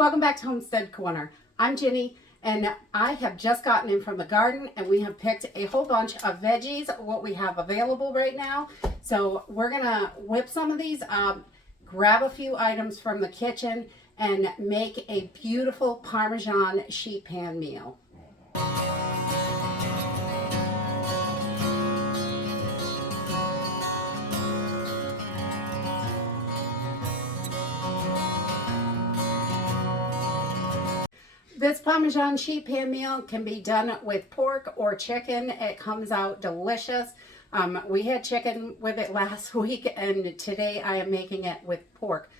welcome back to Homestead Corner. I'm Ginny, and I have just gotten in from the garden, and we have picked a whole bunch of veggies, what we have available right now. So we're gonna whip some of these up, grab a few items from the kitchen, and make a beautiful Parmesan sheet pan meal. This Parmesan sheet pan meal can be done with pork or chicken. It comes out delicious. We had chicken with it last week, and today I am making it with pork.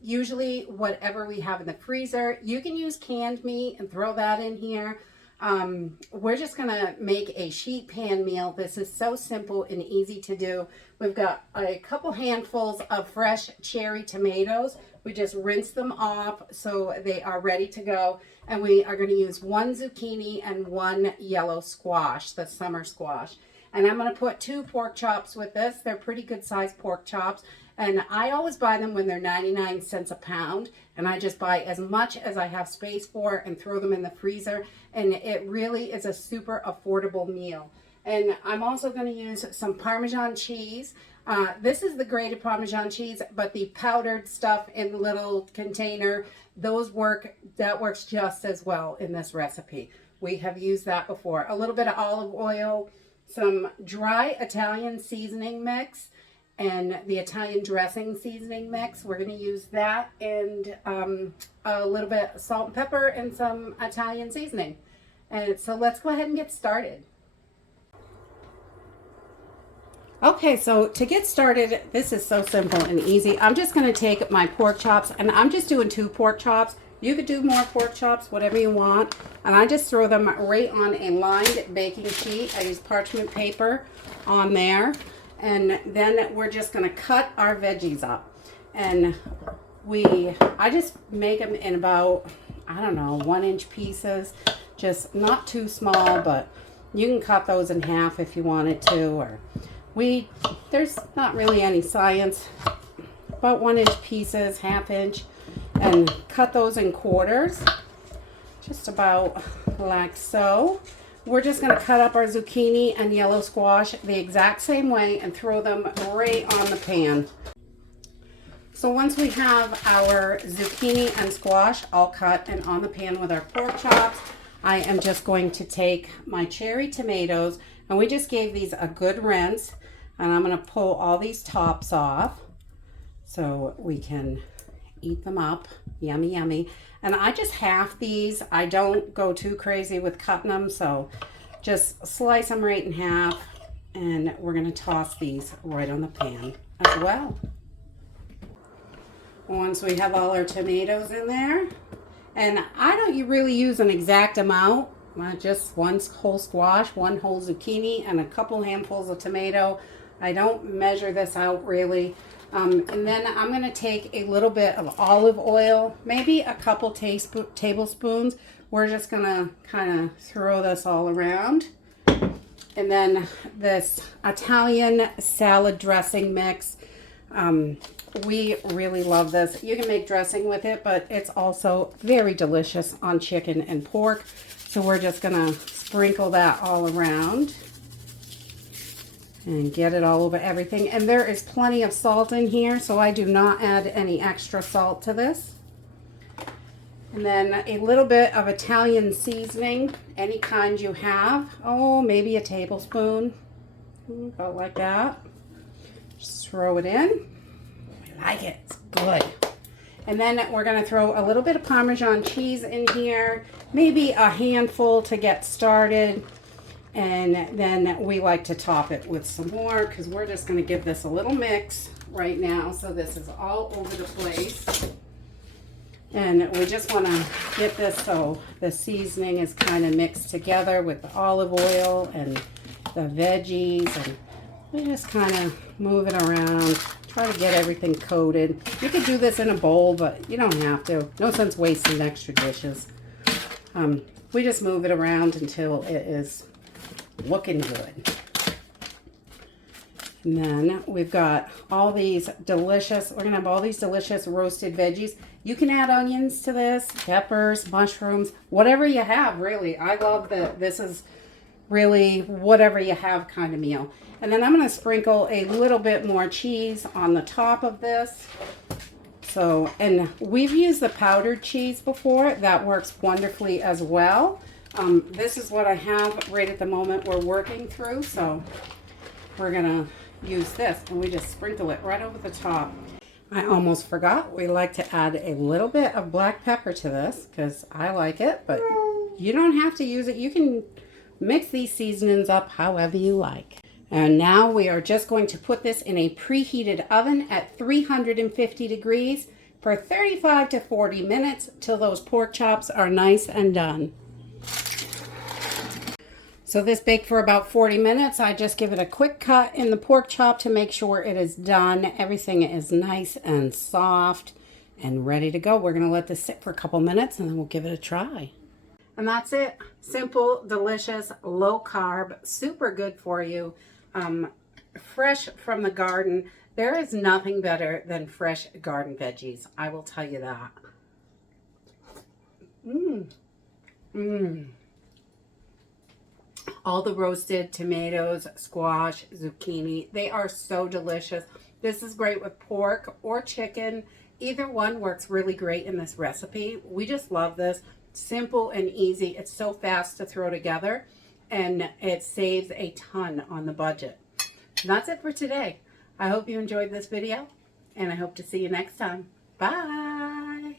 Usually whatever we have in the freezer, you can use canned meat and throw that in here. We're just gonna make a sheet pan meal. This is so simple and easy to do. We've got a couple handfuls of fresh cherry tomatoes. We just rinse them off so they are ready to go. And we are going to use one zucchini and one yellow squash, the summer squash. And I'm going to put 2 pork chops with this. They're pretty good sized pork chops. And I always buy them when they're 99 cents a pound. And I just buy as much as I have space for and throw them in the freezer. And it really is a super affordable meal. And I'm also going to use some Parmesan cheese. This is the grated Parmesan cheese, but the powdered stuff in the little container, that works just as well in this recipe. We have used that before. A little bit of olive oil, some dry Italian seasoning mix, and the Italian dressing seasoning mix. We're going to use that, and a little bit of salt and pepper and some Italian seasoning. And so let's go ahead and get started. Okay, so to get started, this is so simple and easy. I'm just going to take my pork chops, and I'm just doing 2 pork chops. You could do more pork chops, whatever you want. And I just throw them right on a lined baking sheet. I use parchment paper on there. And then we're just going to cut our veggies up. And I just make them in about, I don't know, 1-inch pieces. Just not too small, but you can cut those in half if you wanted to, or there's not really any science, about 1-inch pieces, 1/2 inch, and cut those in quarters, just about like so. We're just going to cut up our zucchini and yellow squash the exact same way and throw them right on the pan. So once we have our zucchini and squash all cut and on the pan with our pork chops, I am just going to take my cherry tomatoes, and we just gave these a good rinse. And I'm going to pull all these tops off so we can eat them up. Yummy, yummy. And I just half these. I don't go too crazy with cutting them, so just slice them right in half. And we're going to toss these right on the pan as well. Once we have all our tomatoes in there, and I don't really use an exact amount. Just 1 whole squash, 1 whole zucchini, and a couple handfuls of tomato. I don't measure this out really. And then I'm going to take a little bit of olive oil, maybe a couple tablespoons. We're just going to kind of throw this all around. And then this Italian salad dressing mix. We really love this. You can make dressing with it, but it's also very delicious on chicken and pork. So we're just going to sprinkle that all around and get it all over everything. And there is plenty of salt in here, so I do not add any extra salt to this. And then a little bit of Italian seasoning, any kind you have. Oh, maybe a tablespoon, about like that. Just throw it in. I like it, it's good. And then we're going to throw a little bit of Parmesan cheese in here, maybe a handful to get started. And then we like to top it with some more, because we're just going to give this a little mix right now. So this is all over the place. And we just want to get this so the seasoning is kind of mixed together with the olive oil and the veggies. And we just kind of move it around, try to get everything coated. You could do this in a bowl, but you don't have to. No sense wasting extra dishes. We just move it around until it is looking good. And then we've got all these delicious, we're going to have all these delicious roasted veggies. You can add onions to this, peppers, mushrooms, whatever you have, really. I love that this is really whatever you have kind of meal. And then I'm going to sprinkle a little bit more cheese on the top of this. So, and we've used the powdered cheese before. That works wonderfully as well. This is what I have right at the moment we're working through. So we're going to use this and we just sprinkle it right over the top. I almost forgot. We like to add a little bit of black pepper to this because I like it, but you don't have to use it. You can mix these seasonings up however you like. And now we are just going to put this in a preheated oven at 350 degrees for 35 to 40 minutes till those pork chops are nice and done. So this baked for about 40 minutes. I just give it a quick cut in the pork chop to make sure it is done. Everything is nice and soft and ready to go. We're going to let this sit for a couple minutes and then we'll give it a try. And that's it. Simple, delicious, low carb, super good for you. Fresh from the garden. There is nothing better than fresh garden veggies. I will tell you that. All the roasted tomatoes, squash, zucchini, they are so delicious. This is great with pork or chicken. Either one works really great in this recipe. We just love this. Simple and easy. It's so fast to throw together and it saves a ton on the budget. And that's it for today. I hope you enjoyed this video and I hope to see you next time. Bye.